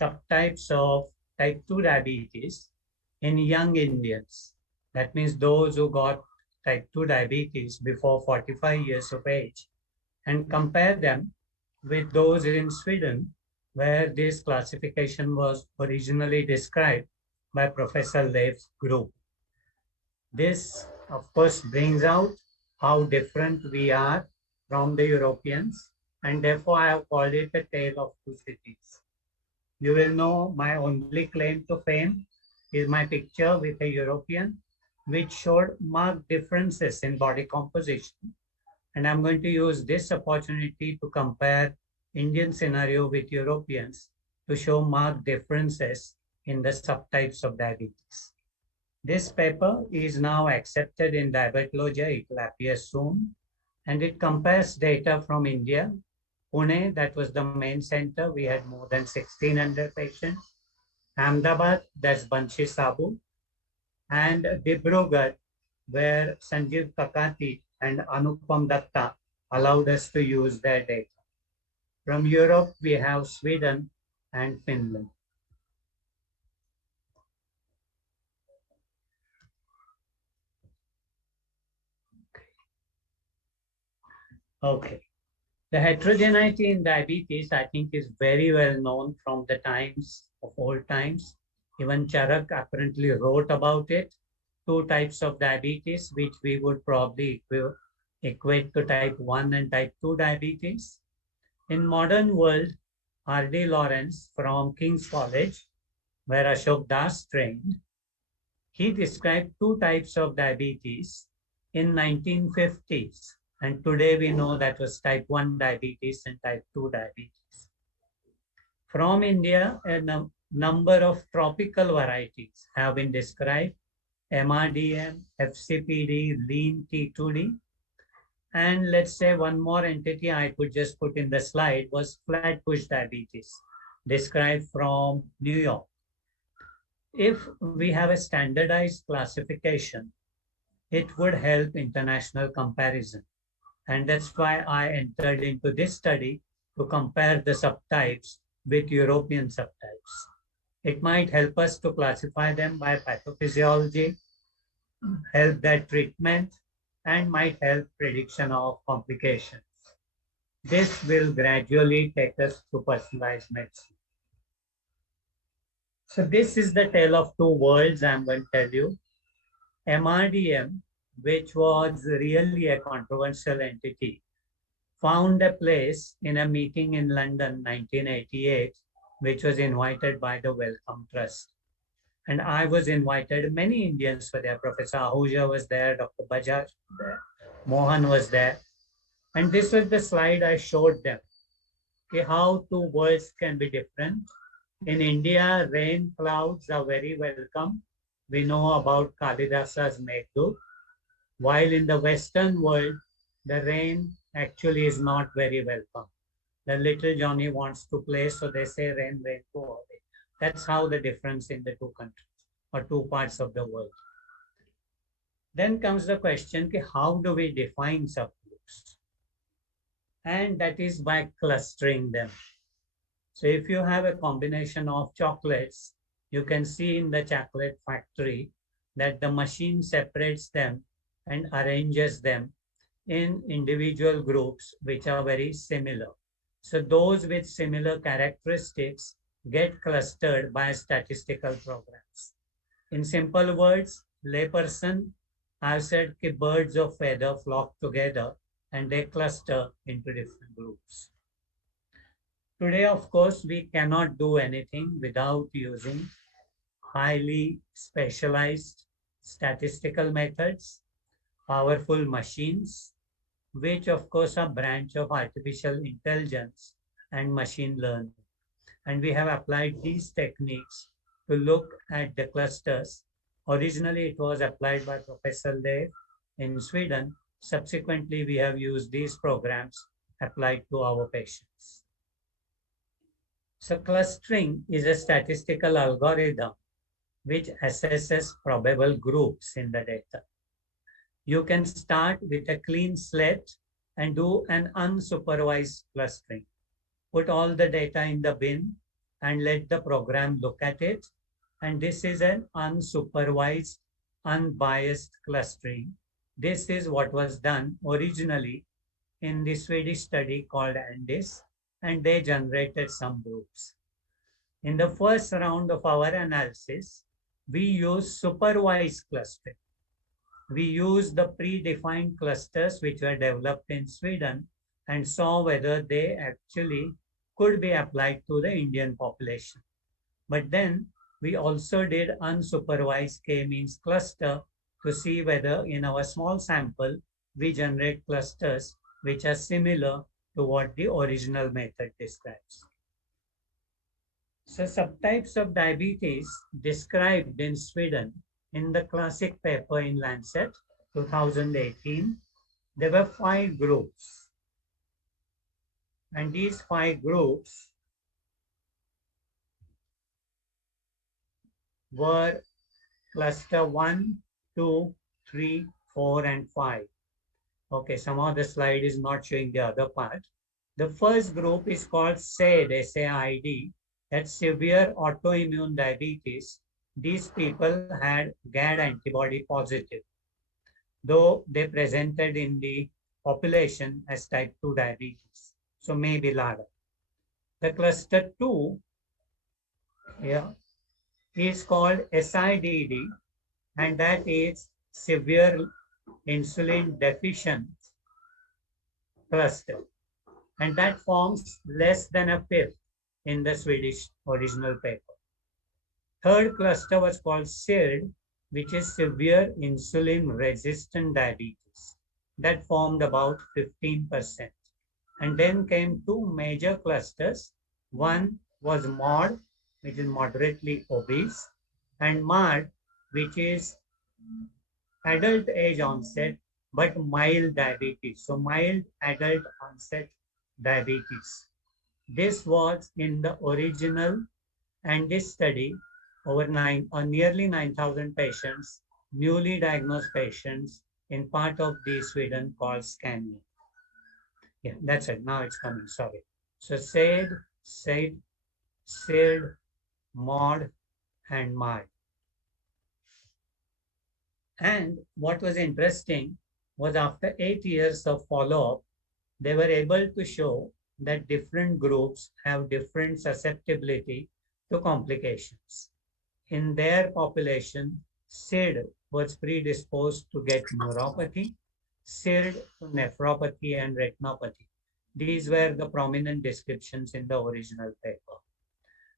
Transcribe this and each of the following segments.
subtypes of type 2 diabetes in young Indians. That means those who got type 2 diabetes before 45 years of age, and compare them with those in Sweden, where this classification was originally described by Professor Leif's group. This, of course, brings out how different we are from the Europeans, and therefore I have called it a tale of two cities. You will know my only claim to fame is my picture with a European, which showed marked differences in body composition. And I'm going to use this opportunity to compare Indian scenario with Europeans to show marked differences in the subtypes of diabetes. This paper is now accepted in Diabetology. It will appear soon. And it compares data from India. Pune, that was the main center. We had more than 1,600 patients. Ahmedabad, that's Banshi Sabu. And Dibrugarh, where Sanjeev Kakati and Anupam Datta allowed us to use their data. From Europe, we have Sweden and Finland. Okay. The heterogeneity in diabetes, I think, is very well known from the times of old times. Even Charak apparently wrote about it. Two types of diabetes, which we would probably equate to type 1 and type 2 diabetes. In modern world, R.D. Lawrence from King's College, where Ashok Das trained, he described two types of diabetes in 1950s. And today we know that was type 1 diabetes and type 2 diabetes. From India, a number of tropical varieties have been described: MRDM, FCPD, lean T2D. And let's say one more entity I could just put in the slide was flatbush diabetes, described from New York. If we have a standardized classification, it would help international comparison. And that's why I entered into this study to compare the subtypes with European subtypes. It might help us to classify them by pathophysiology, help their treatment, and might help prediction of complications. This will gradually take us to personalized medicine. So this is the tale of two worlds I'm going to tell you. MRDM, which was really a controversial entity, found a place in a meeting in London, 1988, which was invited by the Wellcome Trust. And I was invited, many Indians were there. Professor Ahuja was there, Dr. Bajaj was there, Mohan was there. And this was the slide I showed them, okay, how two worlds can be different. In India, rain clouds are very welcome. We know about Kalidasa's Meghdut. While in the Western world, the rain actually is not very welcome. The little Johnny wants to play, so they say rain, rain, go away. That's how the difference in the two countries or two parts of the world. Then comes the question, how do we define subgroups? And that is by clustering them. So if you have a combination of chocolates, you can see in the chocolate factory that the machine separates them and arranges them in individual groups which are very similar. So those with similar characteristics get clustered by statistical programs. In simple words, layperson, I've said birds of feather flock together and they cluster into different groups. Today, of course, we cannot do anything without using highly specialized statistical methods, powerful machines, which of course are branch of artificial intelligence and machine learning. And we have applied these techniques to look at the clusters. Originally, it was applied by Professor Leif in Sweden. Subsequently, we have used these programs applied to our patients. So clustering is a statistical algorithm which assesses probable groups in the data. You can start with a clean slate and do an unsupervised clustering. Put all the data in the bin and let the program look at it. And this is an unsupervised, unbiased clustering. This is what was done originally in the Swedish study called ANDIS, and they generated some groups. In the first round of our analysis, we used supervised clustering. We used the predefined clusters which were developed in Sweden and saw whether they actually could be applied to the Indian population. But then we also did unsupervised k-means cluster to see whether in our small sample we generate clusters which are similar to what the original method describes. So subtypes of diabetes described in Sweden in the classic paper in Lancet 2018, there were 5 groups. And these 5 groups were cluster 1, 2, 3, 4, and 5. Okay, somehow the slide is not showing the other part. The first group is called SAID, S-A-I-D, that's severe autoimmune diabetes. These people had GAD antibody positive, though they presented in the population as type 2 diabetes, so maybe LADA. The cluster 2 is called SIDD, and that is severe insulin deficient cluster, and that forms less than a fifth in the Swedish original paper. Third cluster was called SIRD, which is severe insulin resistant diabetes. That formed about 15%. And then came 2 major clusters. One was MOD, which is moderately obese, and MAD, which is adult age onset but mild diabetes. So mild adult onset diabetes. This was in the original and this study over nearly 9,000 patients, newly diagnosed patients in part of the Sweden called Scania. Yeah, that's it. Now it's coming. Sorry. So SAID, SID, MOD, and MAD. And what was interesting was after 8 years of follow-up, they were able to show that different groups have different susceptibility to complications. In their population, SID was predisposed to get neuropathy, SIRD to nephropathy and retinopathy. These were the prominent descriptions in the original paper.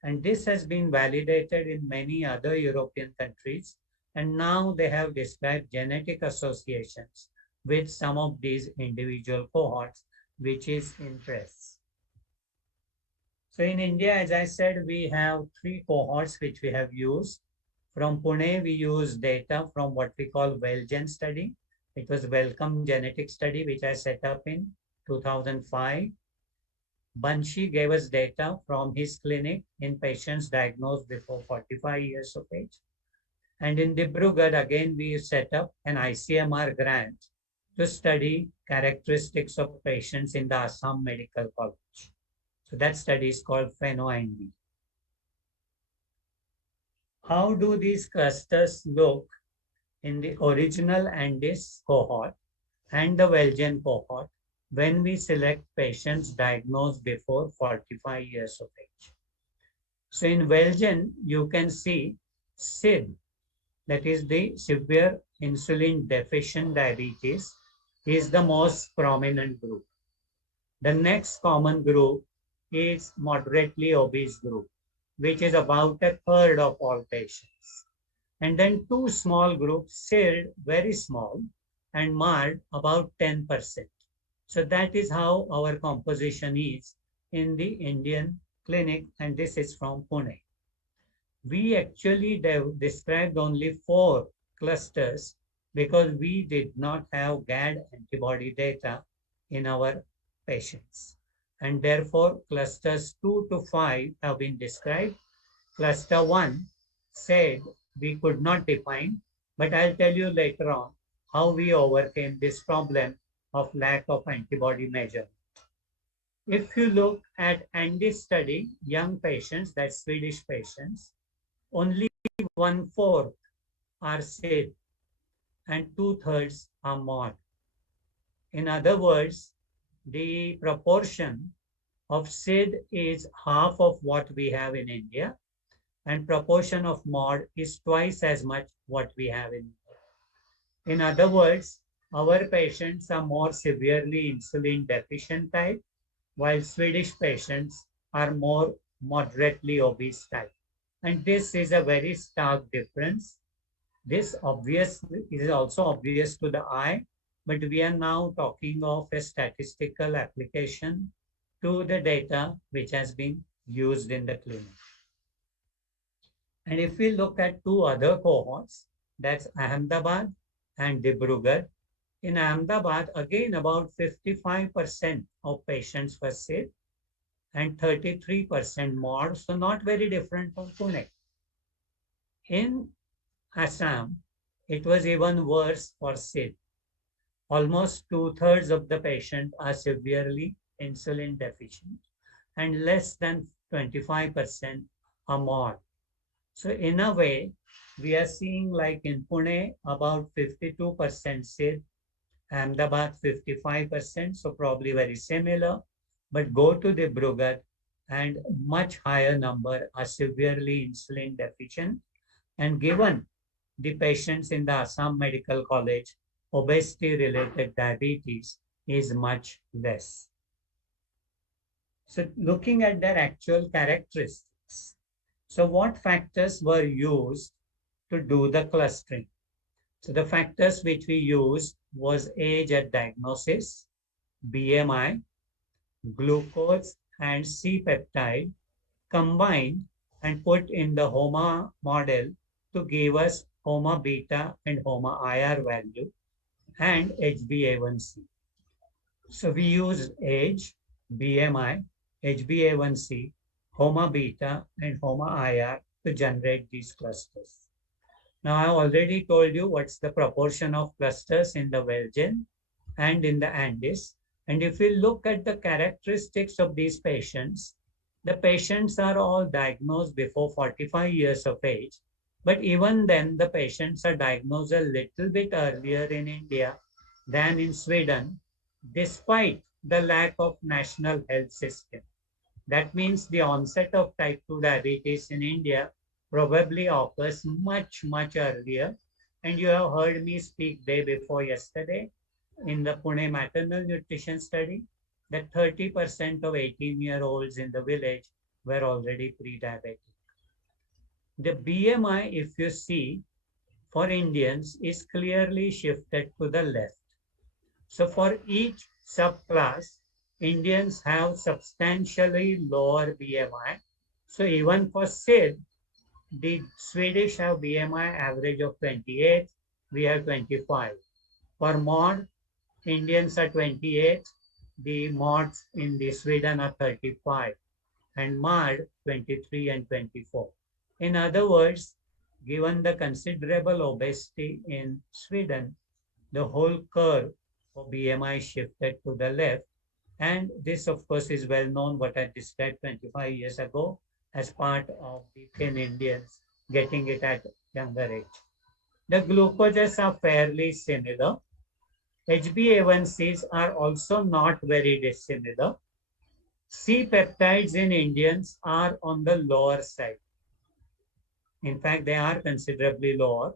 And this has been validated in many other European countries. And now they have described genetic associations with some of these individual cohorts, which is in press. So in India, as I said, we have 3 cohorts which we have used. From Pune, we use data from what we call WellGen study. It was Wellcome Genetic Study, which I set up in 2005. Banshi gave us data from his clinic in patients diagnosed before 45 years of age. And in Dibrugarh, again, we set up an ICMR grant to study characteristics of patients in the Assam Medical College. So that study is called PhenoIND. How do these clusters look in the original ANDIS cohort and the WellGen cohort when we select patients diagnosed before 45 years of age? So in WellGen, you can see SID, that is the severe insulin deficient diabetes, is the most prominent group. The next common group is moderately obese group, which is about a third of all patients. And then 2 small groups, SIRD, very small, and MARD, about 10%. So that is how our composition is in the Indian clinic, and this is from Pune. We actually described only 4 clusters because we did not have GAD antibody data in our patients. And therefore, clusters 2 to 5 have been described. Cluster 1 said we could not define, but I'll tell you later on how we overcame this problem of lack of antibody measurement. If you look at Andy's study, young patients, that's Swedish patients, only 1/4 are SID and 2/3 are MOD. In other words, the proportion of SID is half of what we have in India, and proportion of MOD is twice as much what we have in India. In other words, our patients are more severely insulin deficient type, while Swedish patients are more moderately obese type. And this is a very stark difference. This obviously is also obvious to the eye, but we are now talking of a statistical application to the data which has been used in the clinic. And if we look at two other cohorts, that's Ahmedabad and Dibrugarh. In Ahmedabad, again, about 55% of patients were SID and 33% MOD, so not very different from Pune. In Assam, it was even worse for SID. Almost 2/3 of the patients are severely insulin deficient and less than 25% are MOD. So in a way, we are seeing like in Pune, about 52% SID, Ahmedabad 55%, so probably very similar. But go to the Dibrugarh and much higher number are severely insulin deficient. And given the patients in the Assam Medical College, obesity-related diabetes is much less. So looking at their actual characteristics. So what factors were used to do the clustering? So the factors which we used was age at diagnosis, BMI, glucose, and C-peptide combined and put in the HOMA model to give us HOMA beta and HOMA IR value and HbA1c. So we used age, BMI, HbA1c, HOMA beta, and HOMA IR to generate these clusters. Now, I already told you what's the proportion of clusters in the Belgian and in the Andes. And if we look at the characteristics of these patients, the patients are all diagnosed before 45 years of age. But even then, the patients are diagnosed a little bit earlier in India than in Sweden, despite the lack of national health system. That means the onset of type 2 diabetes in India probably occurs much, much earlier. And you have heard me speak day before yesterday in the Pune maternal nutrition study that 30% of 18-year-olds in the village were already pre-diabetic. The BMI, if you see, for Indians is clearly shifted to the left. So for each subclass, Indians have substantially lower BMI. So even for SID, the Swedish have BMI average of 28, we have 25. For MOD, Indians are 28, the MODs in the Sweden are 35, and MAD 23 and 24. In other words, given the considerable obesity in Sweden, the whole curve for BMI shifted to the left. And this, of course, is well known what I described 25 years ago as part of the thin Indians getting it at younger age. The glucoses are fairly similar. HbA1cs are also not very dissimilar. C-peptides in Indians are on the lower side. In fact, they are considerably lower.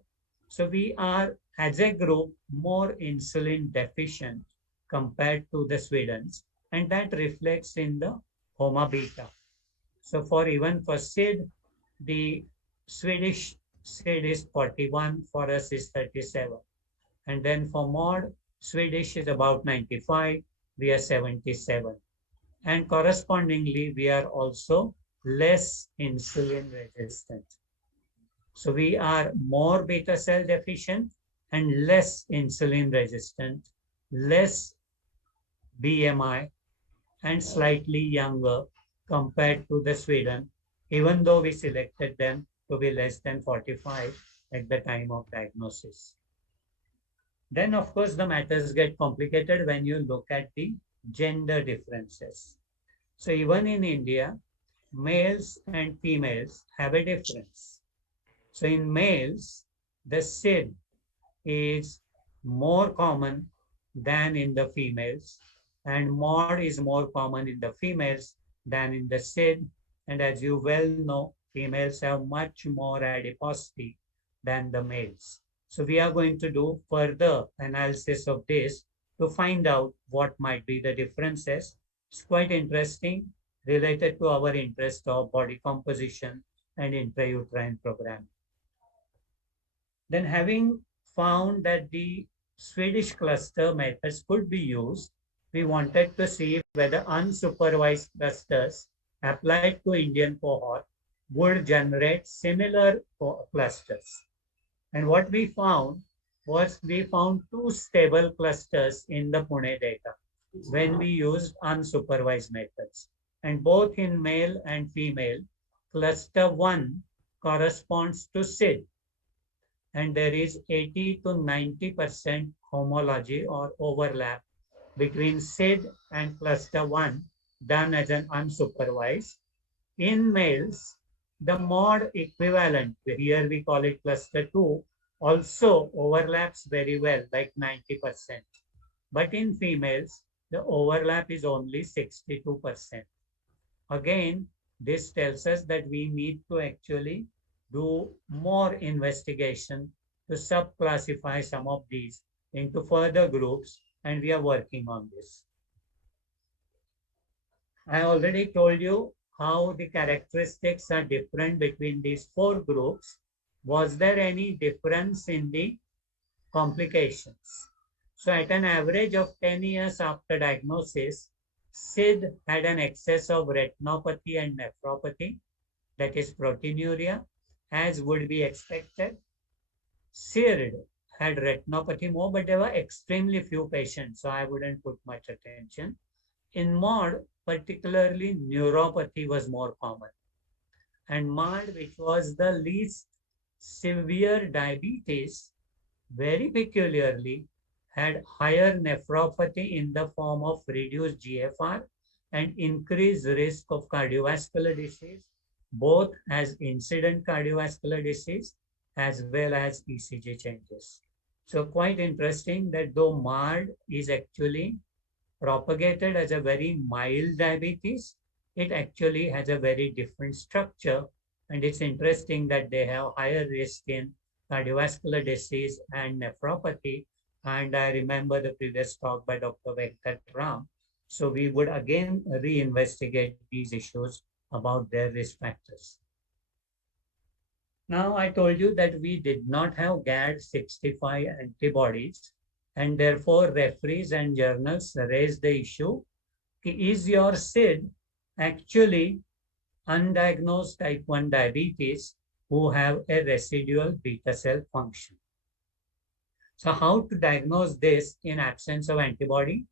So we are, as a group, more insulin deficient compared to the Swedens, and that reflects in the HOMA beta. So for even for SID, the Swedish SID is 41, for us is 37. And then for MOD, Swedish is about 95, we are 77. And correspondingly, we are also less insulin resistant. So we are more beta cell deficient and less insulin resistant, less BMI, and slightly younger compared to the Sweden, even though we selected them to be less than 45 at the time of diagnosis. Then, of course, the matters get complicated when you look at the gender differences. So even in India, males and females have a difference. So in males, the SID is more common than in the females, and MOD is more common in the females than in the SID. And as you well know, females have much more adiposity than the males. So we are going to do further analysis of this to find out what might be the differences. It's quite interesting, related to our interest of body composition and intrauterine program. Then having found that the Swedish cluster methods could be used, we wanted to see whether unsupervised clusters applied to Indian cohort would generate similar clusters. And what we found was we found two stable clusters in the Pune data when we used unsupervised methods. And both in male and female, cluster 1 corresponds to SID, and there is 80 to 90% homology or overlap between SID and cluster 1 done as an unsupervised. In males, the mod equivalent, here we call it cluster 2, also overlaps very well, like 90%. But in females, the overlap is only 62%. Again, this tells us that we need to actually do more investigation to subclassify some of these into further groups, and we are working on this. I already told you how the characteristics are different between these four groups. Was there any difference in the complications? So at an average of 10 years after diagnosis, SID had an excess of retinopathy and nephropathy, that is proteinuria, as would be expected. SIRD had retinopathy more, but there were extremely few patients, so I wouldn't put much attention. In MOD, particularly neuropathy was more common. And MAD, which was the least severe diabetes, very peculiarly had higher nephropathy in the form of reduced GFR and increased risk of cardiovascular disease, both as incident cardiovascular disease as well as ECG changes. So quite interesting that though MARD is actually propagated as a very mild diabetes, it actually has a very different structure. And it's interesting that they have higher risk in cardiovascular disease and nephropathy. And I remember the previous talk by Dr. Venkat Ram. So we would again reinvestigate these issues about their risk factors. Now, I told you that we did not have GAD65 antibodies, and therefore referees and journals raised the issue, is your SID actually undiagnosed type 1 diabetes who have a residual beta cell function? So how to diagnose this in absence of antibody?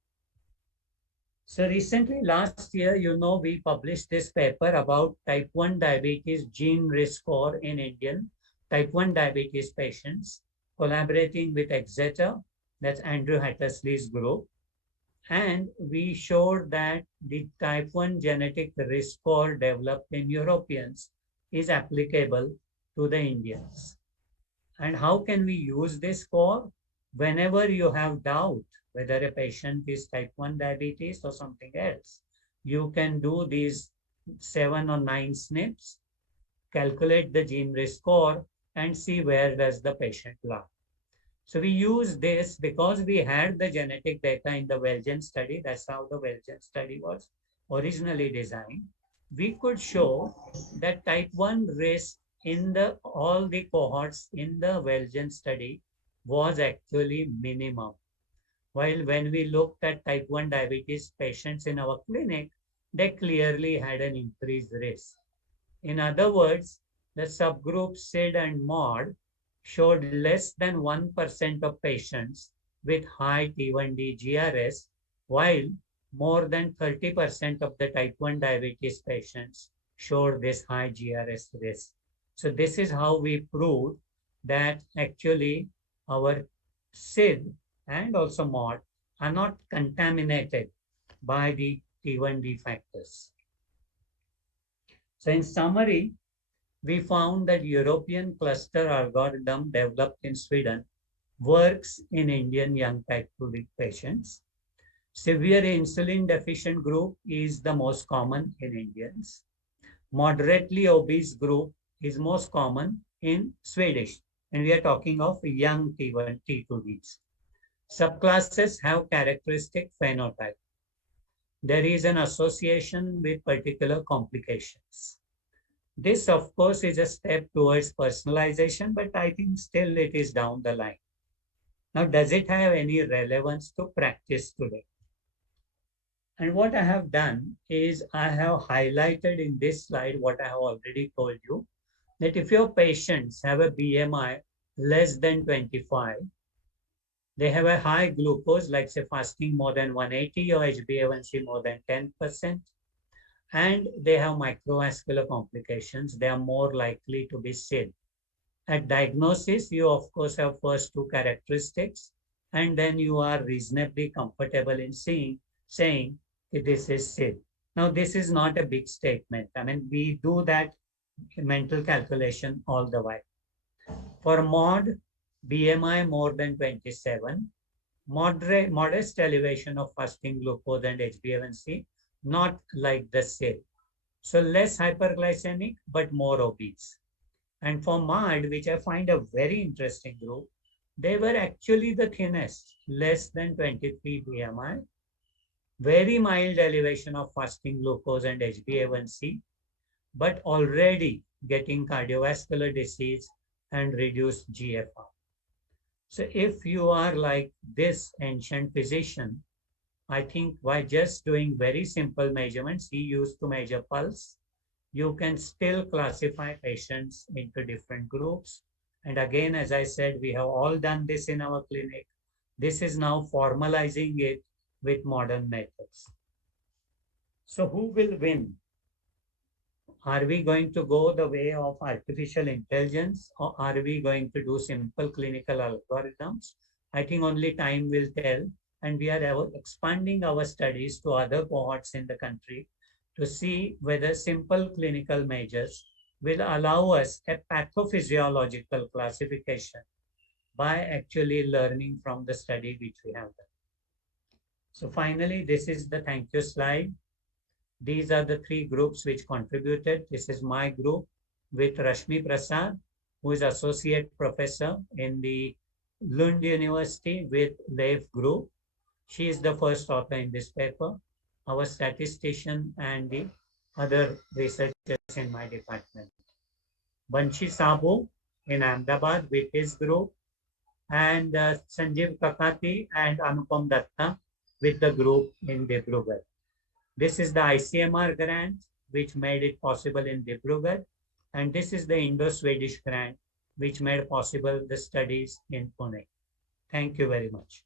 So recently, last year, we published this paper about type 1 diabetes gene risk score in Indian type 1 diabetes patients, collaborating with Exeter, that's Andrew Hattersley's group. And we showed that the type 1 genetic risk score developed in Europeans is applicable to the Indians. And how can we use this score? Whenever you have doubt whether a patient is type 1 diabetes or something else, you can do these 7 or 9 SNPs, calculate the gene risk score, and see where does the patient lie. So we use this because we had the genetic data in the Welgen study. That's how the Welgen study was originally designed. We could show that type 1 risk in all the cohorts in the Welgen study was actually minimum. While when we looked at type 1 diabetes patients in our clinic, they clearly had an increased risk. In other words, the subgroup SID and MOD showed less than 1% of patients with high T1D GRS, while more than 30% of the type 1 diabetes patients showed this high GRS risk. So this is how we proved that actually our SID and also MOD are not contaminated by the T1D factors. So in summary, we found that European cluster algorithm developed in Sweden works in Indian young type 2 patients. Severe insulin deficient group is the most common in Indians. Moderately obese group is most common in Swedish. And we are talking of young T1, T2Ds. Subclasses have characteristic phenotype. There is an association with particular complications. This, of course, is a step towards personalization, but I think still it is down the line. Now, does it have any relevance to practice today? And what I have done is I have highlighted in this slide what I have already told you, that if your patients have a BMI less than 25, they have a high glucose, like say fasting more than 180 or HbA1c more than 10%, and they have microvascular complications, they are more likely to be SID. At diagnosis, you of course have first two characteristics, and then you are reasonably comfortable in saying this is SID. Now, this is not a big statement. I mean, we do that mental calculation all the while. For MOD, BMI more than 27, modest elevation of fasting glucose and HbA1c, not like the SID. So less hyperglycemic, but more obese. And for MAD, which I find a very interesting group, they were actually the thinnest, less than 23 BMI, very mild elevation of fasting glucose and HbA1c, but already getting cardiovascular disease and reduced GFR. So if you are like this ancient physician, I think by just doing very simple measurements, he used to measure pulse, you can still classify patients into different groups. And again, as I said, we have all done this in our clinic. This is now formalizing it with modern methods. So who will win? Are we going to go the way of artificial intelligence, or are we going to do simple clinical algorithms? I think only time will tell. And we are expanding our studies to other cohorts in the country to see whether simple clinical measures will allow us a pathophysiological classification by actually learning from the study which we have done. So finally, this is the thank you slide. These are the three groups which contributed. This is my group with Rashmi Prasad, who is associate professor in the Lund University with Lev group. She is the first author in this paper, our statistician and the other researchers in my department. Banshi Sabu in Ahmedabad with his group, and Sanjeev Kakati and Anupam Datta with the group in Dibrugarh. This is the ICMR grant, which made it possible in Dibrugarh, and this is the Indo-Swedish grant, which made possible the studies in Pune. Thank you very much.